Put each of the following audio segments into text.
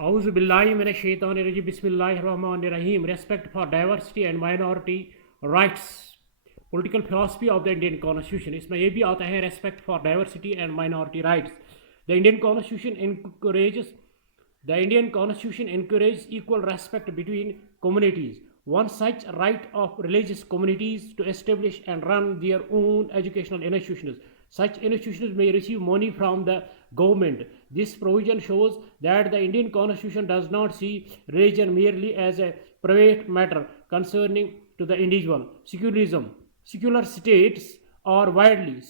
Auzu billahi minash shaitanir rajim. Bismillahir Rahmanir Rahim. Respect for diversity and minority rights. Political philosophy of the Indian Constitution. इसमें ये भी आता है respect for diversity and minority rights. The Indian Constitution encourages equal respect between communities. One such right of religious communities to establish and run their own educational institutions. Such institutions may receive money from the government. This provision shows that the Indian Constitution does not see religion merely as a private matter concerning to the individual. Secularism. Secular states are widely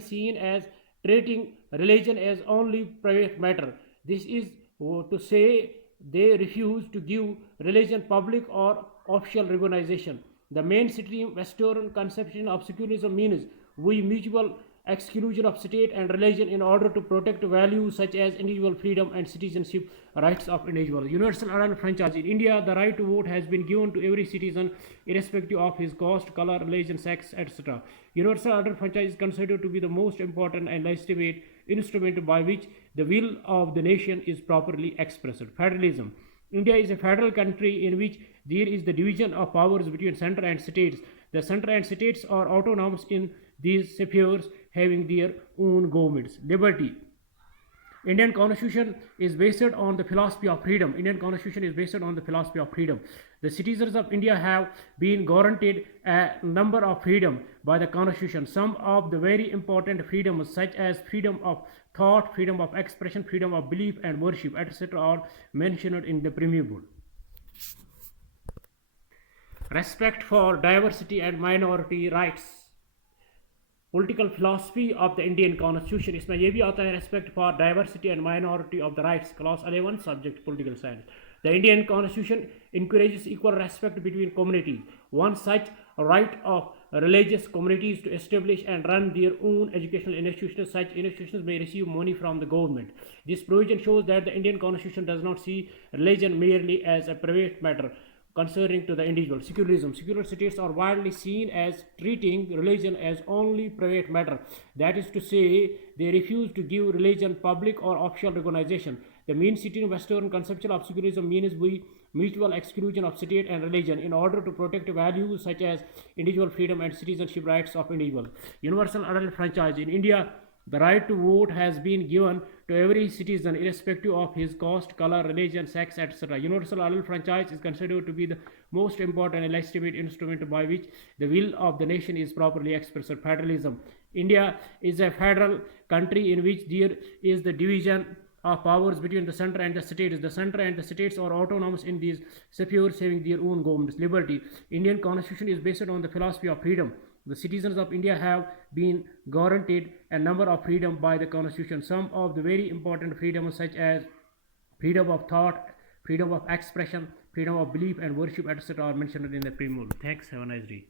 seen as treating religion as only private matter. This is to say they refuse to give religion public or official recognition. The mainstream Western conception of secularism means we mutual exclusion of state and religion in order to protect values such as individual freedom and citizenship rights of individuals. Universal adult franchise. In India, the right to vote has been given to every citizen irrespective of his caste, color, religion, sex, etc. Universal adult franchise is considered to be the most important and legitimate instrument by which the will of the nation is properly expressed. Federalism. India is a federal country in which there is the division of powers between center and states. The center and states are autonomous in these spheres, having their own governments. Liberty. Indian Constitution is based on the philosophy of freedom. Indian Constitution is based on the philosophy of freedom. The citizens of India have been guaranteed a number of freedom by the Constitution. Some of the very important freedoms such as freedom of thought, freedom of expression, freedom of belief and worship, etc. are mentioned in the preamble. Respect for diversity and minority rights. Political philosophy of the Indian Constitution. इसमें ये भी आता है respect for diversity and minority of the rights. Class 11 subject political science. The Indian Constitution encourages equal respect between communities. One such right of religious communities to establish and run their own educational institutions. Such institutions may receive money from the government. This provision shows that the Indian Constitution does not see religion merely as a private matter concerning to the individual. Secularism. Secular states are widely seen as treating religion as only private matter. That is to say, they refuse to give religion public or official recognition. The mainstream Western conception of secularism means we mutual exclusion of state and religion in order to protect values such as individual freedom and citizenship rights of individuals. Universal adult franchise. In India, the right to vote has been given to every citizen irrespective of his caste, color, religion, sex, etc. Universal adult franchise is considered to be the most important and legitimate instrument by which the will of the nation is properly expressed. Federalism. India is a federal country in which there is the division of powers between the center and the states. The center and the states are autonomous in these spheres, having their own governments. Liberty. Indian Constitution is based on the philosophy of freedom. The citizens of India have been guaranteed a number of freedom by the Constitution. Some of the very important freedoms such as freedom of thought, freedom of expression, freedom of belief and worship, etc. are mentioned in the preamble. Thanks. Have a nice day.